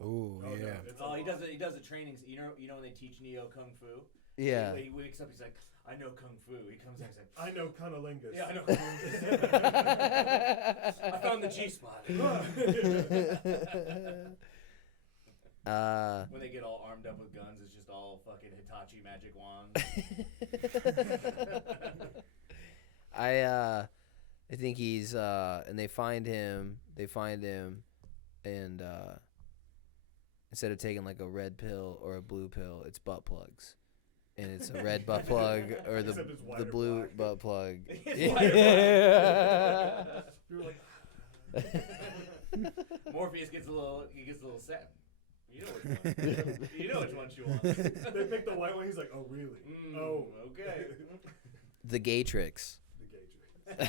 Ooh, Oh, yeah. no, it's a He lot. does the trainings. You know when they teach Neo Kung Fu? Yeah. He wakes up. He's like, I know Kung Fu. He comes in. He's like, I know cunnilingus. yeah, I know Kung Fu. I found the G spot. When they get all armed up with guns, it's just all fucking Hitachi magic wands. I think he's and they find him and instead of taking like a red pill or a blue pill, it's butt plugs. and it's a red butt plug or the Except it's white or blue black. butt plug. It's white or Yeah. We were like, Morpheus gets a little set. You know which one. You know which one she wants. they picked the white one. He's like, oh really? Oh, okay. The Gatrix. The gauge.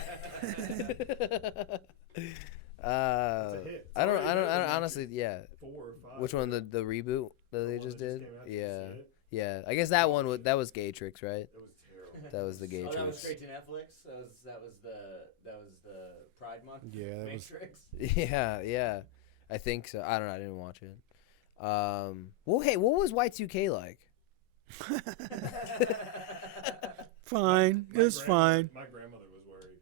I hit. don't It's already honestly, yeah. 4 or 5. Which one? The reboot that The they one just that did? came out, did you Yeah. see it? Yeah. I guess that one that was Gatrix, right? It was terrible. That was the Oh, that was Gatrix. straight to Netflix. That was the Pride Month. Yeah, that was- Matrix. Yeah, yeah. I think so. I don't know. I didn't watch it. Well, hey, what was Y2K like? Fine. It was fine. My grandmother was worried.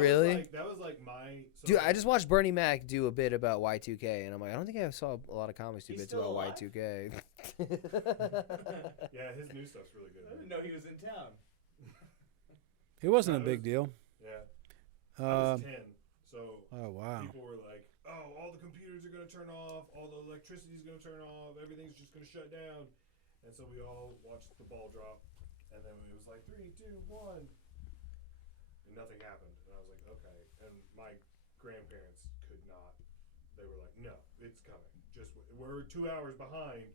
Really? That was like my. So Dude, I just watched Bernie Mac do a bit about Y2K, and I'm like, I don't think I saw a lot of comics do He's bits still about alive? Y2K. Yeah, his new stuff's really I good. didn't know he was in town. It wasn't a No, it big was- deal. Yeah. I Uh, was 10, so oh wow. people were like, "Oh, all the computers are gonna turn off, all the electricity's gonna turn off, everything's just gonna shut down," and so we all watched the ball drop, and then it was like 3, 2, 1, and nothing happened, and I was like, "Okay," and my grandparents could not. They were like, "No, it's coming. Just we're 2 hours behind."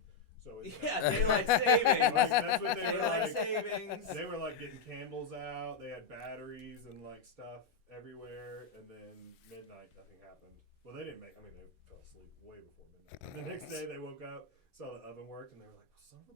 So it's Yeah, daylight savings. Like, that's what they were Daylight like. savings. They were like getting candles out. They had batteries and like stuff everywhere. And then midnight, nothing happened. Well, they didn't make. I mean, they fell asleep way before midnight. And the next day, they woke up, saw the oven worked, and they were like, "Well, son of a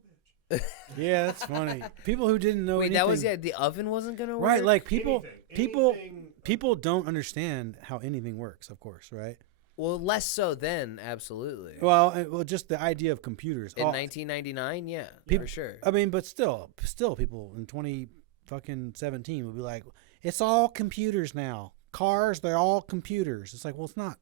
bitch." Yeah, that's funny. People who didn't know Wait, anything. that was the oven wasn't gonna work? right. Like people Anything, don't understand how anything works. Of course, right? Well, less so then, absolutely. Well, just the idea of computers. In Oh, 1999, yeah, Peop- for sure. I mean, but still, people in 2017 would be like, "It's all computers now. Cars, they're all computers." It's like, well, it's not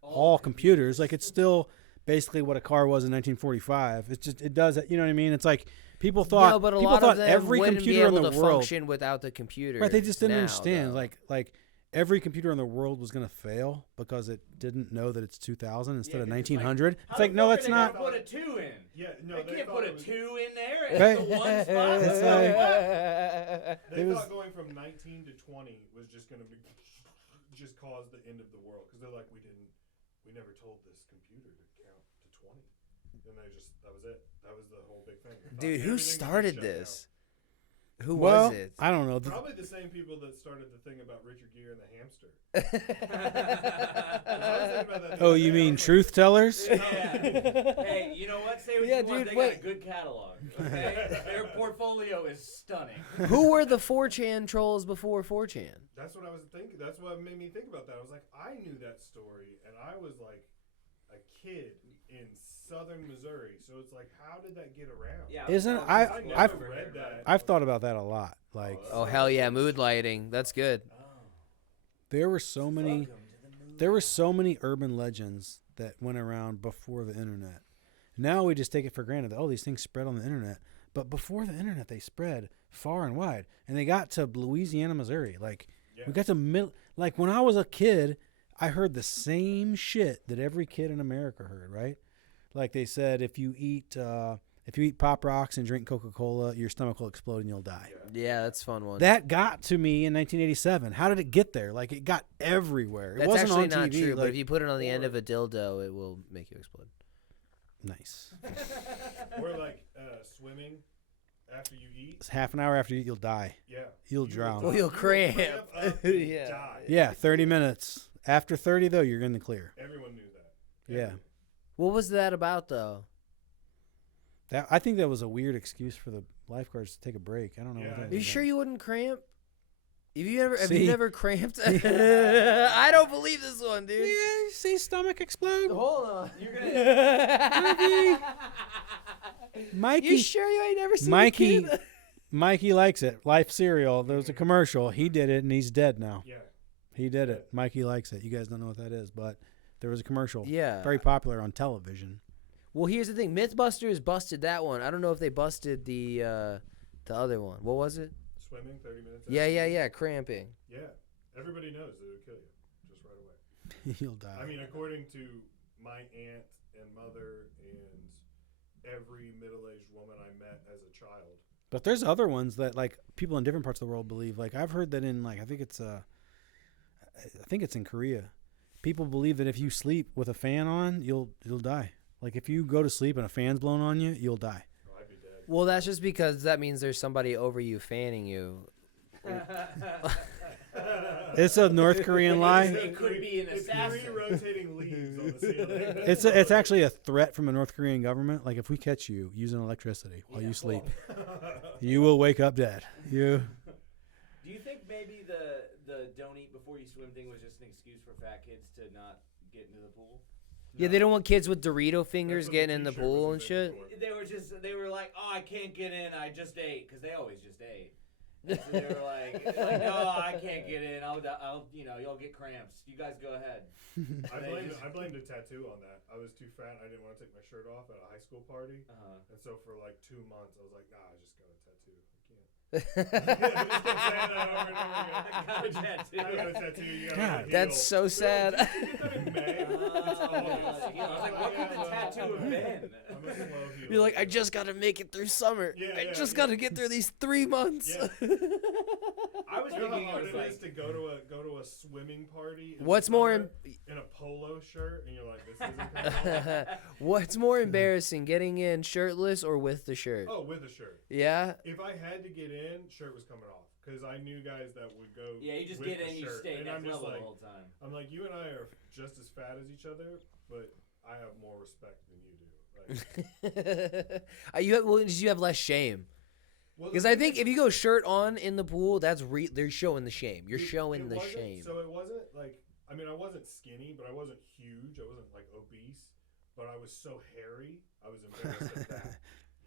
all computers. Like, it's still basically what a car was in 1945. It's just, it does it. You know what I mean? It's like people thought. No, but a people lot thought of them every wouldn't computer be in able the to world. function without the computer. Right, they just didn't now, understand. though. Like every computer in the world was going to fail because it didn't know that it's 2000 instead of 1900. It's like, no, that's not. Put a 2 in. Yeah, no, They can't thought put it a was- 2 in there at Right. the one spot. It's They It was- thought going from 19 to 20 was just going to be just cause the end of the world because they're like, we never told this computer to count to 20, and that was it. That was the whole big thing. They thought Dude, who everything was just started shut this? Who well, was it? I don't know. down. Probably the same people that started the thing about Richard Gere and the hamster. Oh, you mean truth tellers? Yeah. Hey, you know what? Say what Yeah, you want. dude, They wait. got a good catalog. Okay? Their portfolio is stunning. Who were the 4chan trolls before 4chan? That's what I was thinking. That's what made me think about that. I was like, I knew that story, and I was like a kid in southern Missouri. So it's like, how did that get around? Yeah. Isn't I I've never read that. I've thought about that a lot. Like Oh hell yeah, mood lighting. That's good. there were so many urban legends that went around before the internet. Now we just take it for granted that these things spread on the internet. But before the internet, they spread far and wide, and they got to Louisiana, Missouri. Like Yeah. we got to like when I was a kid, I heard the same shit that every kid in America heard. Right? Like they said, if you eat Pop Rocks and drink Coca-Cola, your stomach will explode and you'll die. Yeah, that's a fun one. That got to me in 1987. How did it get there? Like it got everywhere. It That's wasn't actually on not TV. true, but like, if you put it on the end of a dildo, it will make you explode. nice. Or like swimming after you eat. It's half an hour after you eat, you'll die. Yeah. You'll You drown. will Well, you'll die. cramp. Up and Yeah. die. Yeah, 30 minutes. After 30 though, you're in the clear. Everyone knew that. Yeah. What was that about though? I think that was a weird excuse for the lifeguards to take a break. I don't know. Yeah, what that Are was you about. sure you wouldn't cramp? Have you See? never cramped? I don't believe this one, dude. Yeah, you see stomach explode. Hold on. You're gonna. Mikey, You sure you ain't never seen Mikey, a kid? Mikey likes it. Life cereal. There was a commercial. He did it, and he's dead now. Yeah. He did it. Mikey likes it. You guys don't know what that is, but there was a commercial. Yeah. Very popular on television. Well, here's the thing. Mythbusters busted that one. I don't know if they busted the other one. What was it? Swimming 30 minutes. Yeah. Cramping. Yeah. Everybody knows that it'll kill you just right away. You'll die. I mean, according to my aunt and mother and every middle-aged woman I met as a child. But there's other ones that like people in different parts of the world believe. Like I've heard that in like I think it's in Korea. People believe that if you sleep with a fan on, you'll die. Like if you go to sleep and a fan's blown on you, you'll die. Oh, I'd be dead. Well, that's just because that means there's somebody over you fanning you. It's a North Korean lie. It could be an It's assassin. three rotating leaves on the ceiling. It's actually a threat from the North Korean government. Like if we catch you using electricity while you sleep, you will wake up dead. You. Do you think maybe the don't eat before you swim thing was just an excuse for fat kids to not get into the pool? Yeah, they don't want kids with Dorito fingers That's what getting in the t-shirt pool was and shit. invented for. They were like, oh, I can't get in. I just ate, because they always just ate. And so they were like, no, I can't get in. I'll, y'all get cramps. You guys go ahead. I blamed a tattoo on that. I was too fat. I didn't want to take my shirt off at a high school party, and so for like 2 months, I was like, nah, I just got a tattoo. I got a tattoo. You gotta God, heal. That's so sad. Did you get that in May? I was like, what could the tattoo have been? I'm a slow healer. You're like, I just got to make it through summer. Yeah, I yeah, just yeah. got to get through these 3 months. Yeah. I was You know thinking how it hard was it is like, to go to a swimming party. In What's the more summer in a polo shirt, and you're like, this isn't coming off. What's more embarrassing, getting in shirtless or with the shirt? Oh, with a shirt. Yeah? If I had to get in, shirt was coming off because I knew guys that would go. yeah, you just with get the in, you shirt. stay And next I'm just level like, the whole time. I'm like, you and I are just as fat as each other, but I have more respect than you do. Like, Did you have less shame? well, Because the I thing think is, if you go shirt on in the pool, they're showing the shame. You're it showing the wasn't- shame. So it wasn't like, I mean, I wasn't skinny, but I wasn't huge. I wasn't like obese, but I was so hairy. I was embarrassed of that.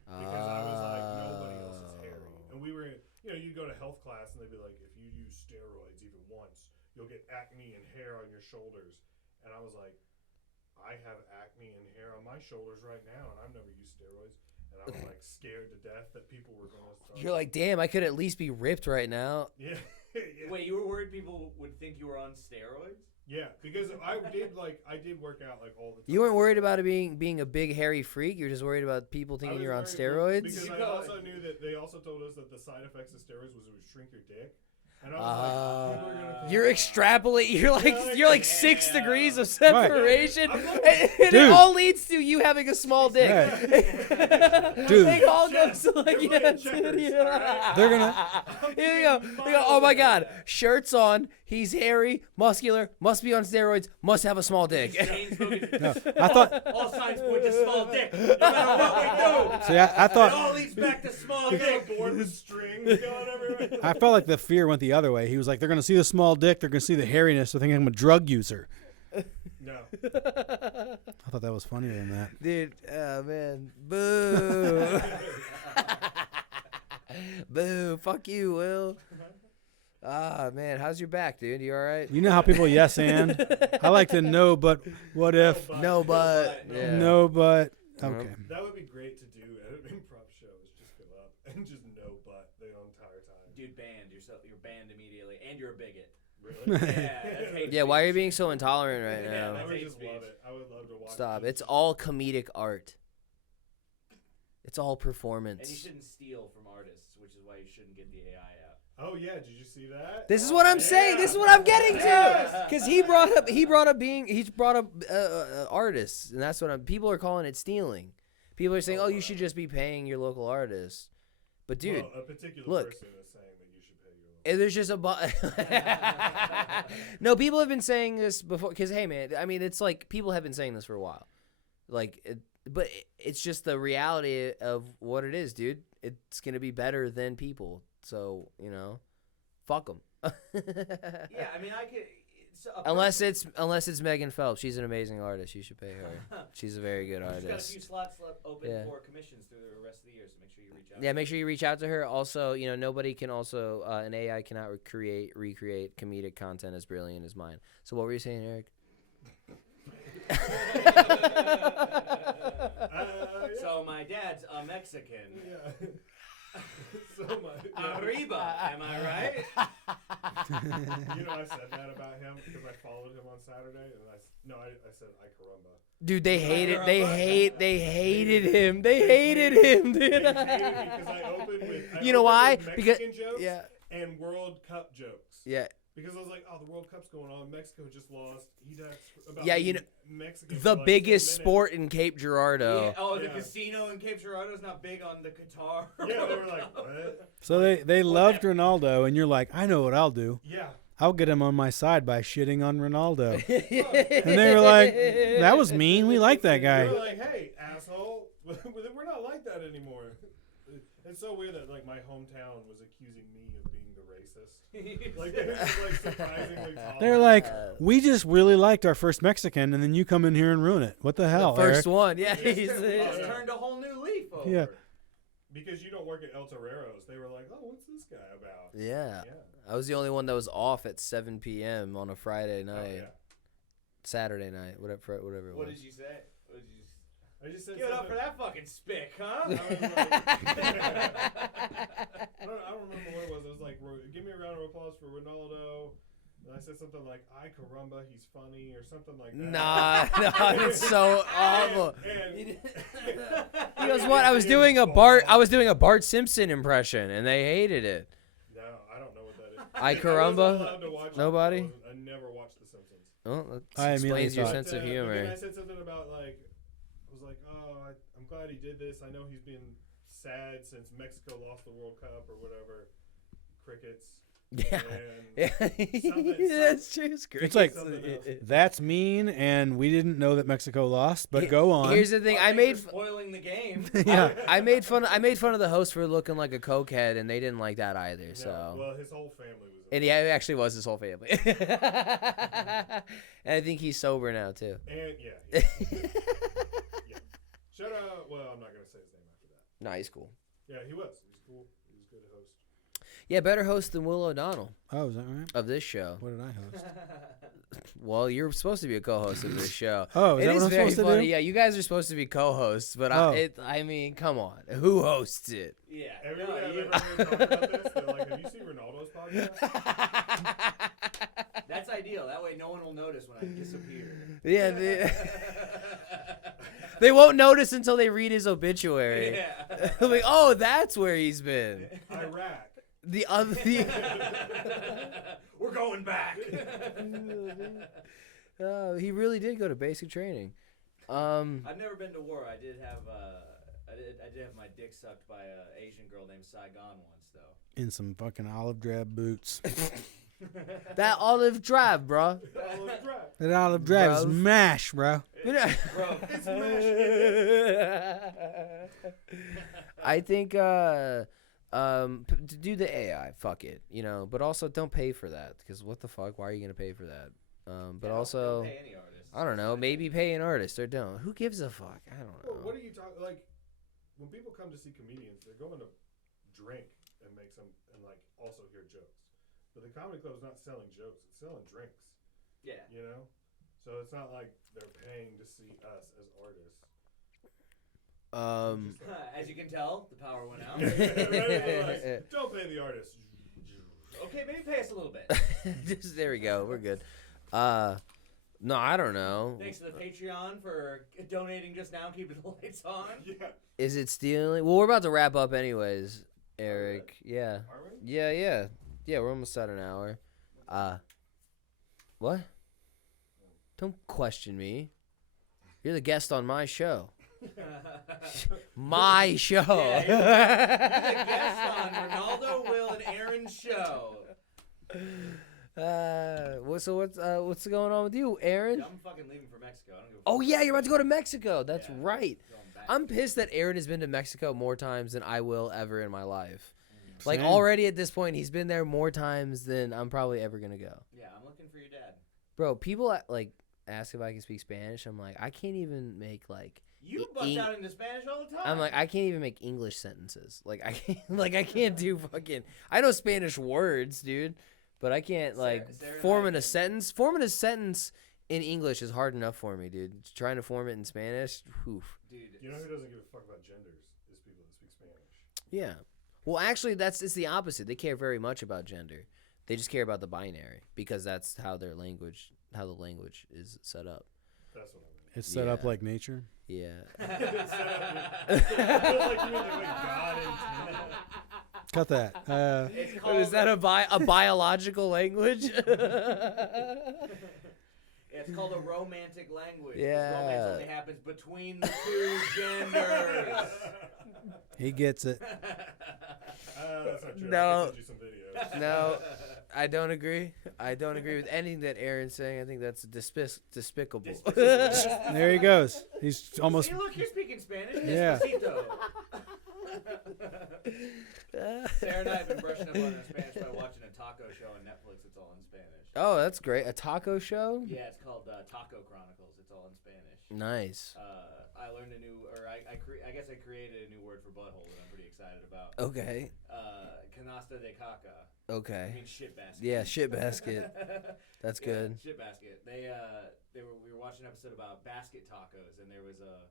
Because I was like, nobody else is hairy. And we were, you go to health class and they'd be like, if you use steroids even once, you'll get acne and hair on your shoulders. And I was like, I have acne and hair on my shoulders right now, and I've never used steroids. And I was like scared to death that people were going to start. You're like, damn, I could at least be ripped right now. Yeah. Yeah. Wait, you were worried people would think you were on steroids? Yeah, because I did work out like all the time. You weren't worried about it being a big hairy freak. You're just worried about people I thinking was you're on worried steroids. Because I also knew that they also told us that the side effects of steroids was it would shrink your dick. And I was like, people are gonna think You're extrapolating. You're like 6 degrees of separation, I'm like- and it Dude. all leads to you having a small dick. Dude. It all goes to like, You're yeah, playing checkers, dude, all yeah. right? They're gonna. Here you go. They go, oh my God, shirts on. He's hairy, muscular, must be on steroids, must have a small dick. Chain smoking. No, I thought. All signs point to small dick. No matter what we do, See, I it thought. all leads back to small You got dick. a board with strings going everywhere. I felt like the fear went the other way. He was like, they're gonna see the small dick, they're gonna see the hairiness, so they think I'm a drug user. No. I thought that was funnier than that. Dude, oh man, boo, boo, fuck you, Will. Ah man, how's your back, dude? You all right? You know how people yes and? I like to know, but what if? No, but yeah. No, but okay. That would be great to do at an improv show. Is just go up and just no butt the entire time. Dude, banned. You're banned immediately, and you're a bigot. Really? Yeah, that's hate Yeah, why are you speech. being so intolerant right Yeah, now? I that's would hate just speech. love it. I would love to watch. Stop. it. It's all comedic art. It's all And you performance. shouldn't steal from artists, which is why you shouldn't get the AI out. Oh yeah, did you see that? This is what I'm saying. This is what I'm getting to. Yes. Because he brought up artists, and that's what people are calling it stealing. People are saying, oh, you should just be paying your local artists. But dude, Well, a particular look. person is saying that you should pay your. there's just no, people have been saying this before. Because hey, man, I mean, it's like people have been saying this for a while. But it's just the reality of what it is, dude. It's gonna be better than people. So fuck them. Yeah, I mean, I could. Unless it's Megan Phelps. She's an amazing artist. You should pay her. She's a very good She's got a few artist. slots open Yeah. for commissions through the rest of the year, so make sure you reach out. Yeah, make sure you reach out to her. Also, nobody can also an AI cannot recreate comedic content as brilliant as mine. So what were you saying, Eric? Yeah. So my dad's a Mexican. Yeah. So my, Arriba, am I right? I said that about him because I followed him on Saturday, and I said I caramba. Dude, they hated They hated him. They hated him, dude. They hated me because I opened with You know why? Mexican Because jokes yeah. and World Cup jokes. Yeah. Because I was like, oh, the World Cup's going on. Mexico just lost. He talks about Yeah, you know, Mexican the for like biggest 10 minutes. sport in Cape Girardeau. Yeah. Oh, the Yeah. casino in Cape Girardeau is not big on the Qatar. Yeah, they were like, what? So they loved Ronaldo, and you're like, I know what I'll do. Yeah. I'll get him on my side by shitting on Ronaldo. And they were like, that was mean. We like that They guy. were like, hey, asshole, we're not like that anymore. It's so weird that like my hometown was accusing me of being the racist. Like they were just like surprisingly tolerant. They're like, we just really liked our first Mexican, and then you come in here and ruin it. What the hell, First Eric? one, yeah. We He's, just turned a whole new leaf over. Yeah. Because you don't work at El Torero's, they were like, oh, what's this guy about? yeah. Yeah. I was the only one that was off at 7 p.m. on a Friday Oh, night, yeah. Saturday night, whatever it was. What did you say? What did you I just said give it up for something- that fucking spick, huh? I was like, I don't remember what it was. It was like, give me a round of applause for Ronaldo. And I said something like, "I caramba, he's funny," or something like that. Nah, that's so awful. And He goes, "What? I was doing a Bart Simpson impression, and they hated it." No, I don't know what that is. I wasn't caramba? allowed to watch it. Nobody? I never watched The Simpsons. Oh, I that immediately explains your thought- sense of But then humor. I said something about like, I was like, "Oh, I'm glad he did this. I know he's been sad since Mexico lost the World Cup or whatever." Crickets. Yeah, And that's true. It's like, Something else. that's mean, and we didn't know that Mexico lost, but go on. Here's the thing: I Thanks made for spoiling the game. Yeah. I made fun of the host for looking like a cokehead, and they didn't like that either. No, So, well, his whole family was. and yeah, it actually was his whole family. And I think he's sober now too. And yeah. Yeah. Shout out. Well, I'm not gonna say his name after that. Nah, he's cool. Yeah, he was. He was cool. He was a good host. Yeah, better host than Will O'Donnell Oh, is that right? of this show. What did I host? Well, you're supposed to be a co-host of this show. Oh, is It that is what I'm very supposed to funny. do? Yeah, you guys are supposed to be co-hosts, but Oh. I mean, come on, who hosts it? Yeah. Everybody no, I've you- ever heard talk about this, they're like, "Have you seen Ronaldo's podcast?" That's ideal. That way no one will notice when I disappear. Yeah, they won't notice until they read his obituary. Yeah. They'll be, oh, that's where he's been. Iraq. The other, We're going back. he really did go to basic training. I've never been to war. I did have my dick sucked by an Asian girl named Saigon once, though. In some fucking olive drab boots. That olive drive, bro. Olive Drab. That olive drab is Bruv. mash, bro. Bro, It's mashed. I think to do the AI, fuck it, but also don't pay for that, because what the fuck? Why are you gonna pay for that? But also, don't pay any artist. I don't know, maybe pay an artist or don't. Who gives a fuck? I don't Well, know. what are you talking? Like, when people come to see comedians, they're going to drink and make some, and like also hear jokes. But the comedy club's not selling jokes; it's selling drinks. Yeah. You know, so it's not like they're paying to see us as artists. As you can tell, the power went out. Like, don't pay the artist. Okay, maybe pay us a little bit. There we go. We're good. No, I don't know. Thanks to the Patreon for donating just now, keeping the lights on. Yeah. Is it stealing? Well, we're about to wrap up anyways, Eric. Yeah. Are we? Yeah. We're almost at an hour. What? Don't question me. You're the guest on my show. My show. Yeah, you're the guest on Ronaldo, Will, and Aaron's show. What's going on with you, Aaron? I'm fucking leaving for Mexico. I don't give a Oh fuck. yeah, you're about to go to Mexico. That's Yeah, right. going back. I'm pissed that Aaron has been to Mexico more times than I will ever in my life. Like Same. already at this point, he's been there more times than I'm probably ever gonna go. Yeah, I'm looking for your dad. Bro, people like ask if I can speak Spanish. I'm like, I can't even make like. You bust out into Spanish all the time. I'm like, I can't even make English sentences. Like I can't do fucking. I know Spanish words, dude, but I can't like Sarah and I forming a can- sentence. Forming a sentence in English is hard enough for me, dude. Trying to form it in Spanish, oof. Dude, You know who doesn't give a fuck about genders is people that speak Spanish. Yeah. Well, actually, it's the opposite. They care very much about gender. They just care about the binary because that's how the language is set up. That's what I mean. It's set up Yeah. like nature. Yeah. It's set up with- like you mean the way God intended. Cut that. It's called, Is that a biological language? It's called a romantic language. 'cause Yeah. Romance only happens between the two genders. He gets it. That's not true. No. I can send you some videos. No, I don't agree. I don't agree with anything that Aaron's saying. I think that's despicable. There he goes. He's almost. See, look, you're speaking Spanish. Yeah. Despacito. Sarah and I have been brushing up on our Spanish by watching a taco show on Netflix. It's all in Spanish. Oh, that's great. A taco show? Yeah, it's called Taco Chronicles. It's all in Spanish. Nice. I learned a new, or I guess I created a new word for butthole that I'm pretty excited about. Okay. Canasta de caca. I Okay. mean shit basket. Yeah, shit basket. That's Yeah, good. shit basket. We were watching an episode about basket tacos, and there was a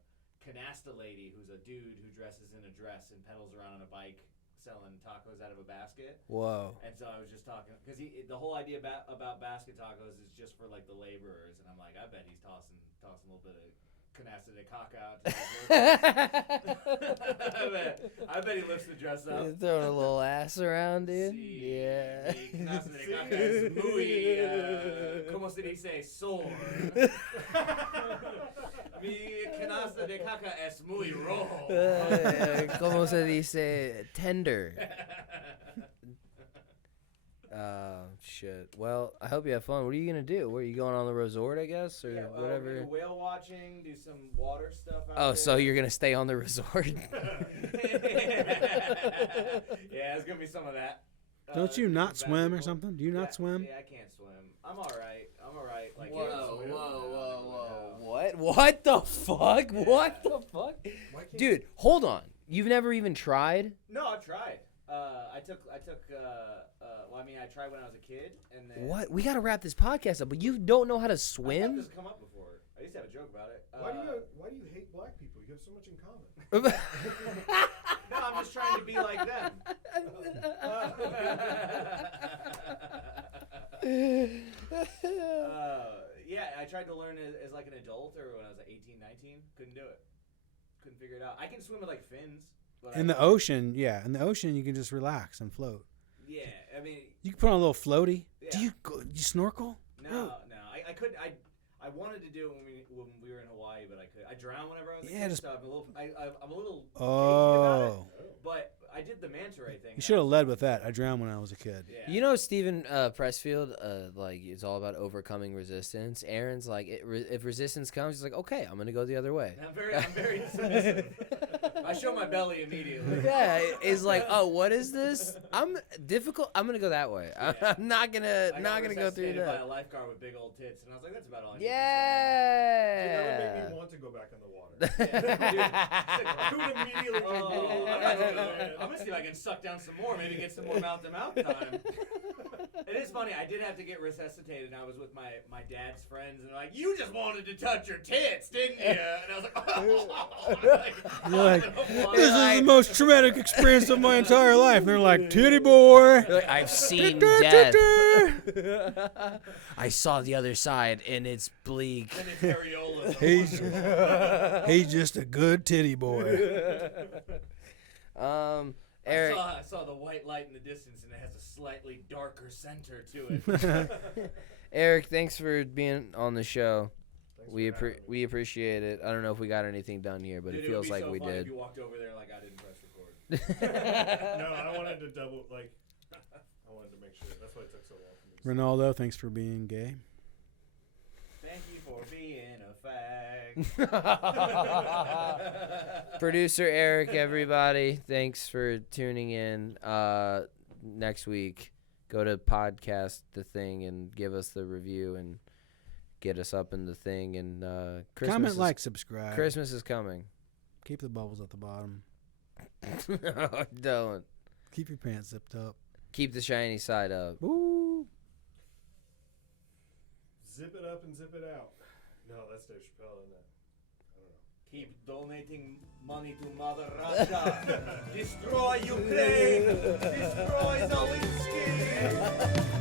canasta lady who's a dude who dresses in a dress and pedals around on a bike selling tacos out of a basket. Whoa. And so I was just talking because the whole idea about basket tacos is just for like the laborers, and I'm like, I bet he's tossing a little bit of canasta de caca out to those workers. I bet he lifts the dress up. You're throwing a little ass around, dude. Sí, Yeah. mi canasta de caca es muy, ¿cómo se dice? Sore. Mi canasta de caca es muy rojo. ¿Cómo se dice? Tender. Shit. Well, I hope you have fun. What are you gonna do? Where are you going on the resort, I guess, or Yeah, whatever? we're gonna whale watching, do some water stuff out Oh, there. so you're gonna stay on the resort? Yeah, there's gonna be some of that. Don't you not some swim or basketball. something? Do you not swim? Yeah, I can't swim. I'm all right. Like, Whoa, you don't swim. whoa. What the fuck? What the fuck? Why can't Dude, hold on. You've never even tried? No, I've tried. I took. Well, I mean, I tried when I was a kid, and then. What? We gotta wrap this podcast up, but you don't know how to I've had swim? this come up before. I used to have a joke about it. Why do you hate black people? You have so much in common. No, I'm just trying to be like them. Yeah, I tried to learn as like an adult or when I was like 18, 19. Couldn't do it. Couldn't figure it out. I can swim with like fins. But In the ocean, yeah. In the ocean, you can just relax and float. Yeah, I mean, You can put on a little floaty. Do Yeah. you snorkel? no. I couldn't. I wanted to do it when we were in Hawaii, but I could. I drowned whenever I was a Yeah, kid, just- so I'm a little caged about Oh. it. But I did the manta ray thing. You should have led with that. I drowned when I was a kid. Yeah. You know, Stephen Pressfield, like, it's all about overcoming resistance. Aaron's like, if resistance comes, he's like, okay, I'm gonna go the other way. I'm very submissive. I show my belly immediately. Yeah, it's like, oh, what is this? I'm gonna go that way. Yeah. I'm not gonna I got go through resuscitated by that. a lifeguard with big old tits, and I was like, that's about all I need Dude, that would make Yeah. me want to go back in the water. to say. Yeah, Who would immediately dude, I'm gonna see if I can suck down some more, maybe get some more mouth-to-mouth time. It is funny, I did have to get resuscitated, and I was with my dad's friends, and they're like, you just wanted to touch your tits, didn't you? And I was like, oh. You're like, this is the most traumatic experience of my entire life. And they're like, titty boy. You're like, I've seen death. I saw the other side, and it's bleak. And it's areolas. He's just a good titty boy. Eric. I saw the white light in the distance, and it has a slightly darker center to it. Eric, thanks for being on the show. Thanks We for having me. we appreciate it. I don't know if we got anything done here, but Dude, it would feels be like so we funny did. If you walked over there like I didn't press record. No, I wanted to double, like, I wanted to make sure. That's why it took so long for me. Ronaldo, thanks for being gay. Thank you for being a fag. Producer Eric, everybody, thanks for tuning in. Next week, go to podcast the thing and give us the review and get us up in the thing. And Christmas Comment, is, like, subscribe. Christmas is coming. Keep the bubbles at the bottom. No, don't. Keep your pants zipped up. Keep the shiny side up. Woo. Zip it up and zip it out. No, that's Dave Chappelle, isn't it? I don't know. Keep donating money to Mother Russia. Destroy Ukraine. Destroy Zelensky.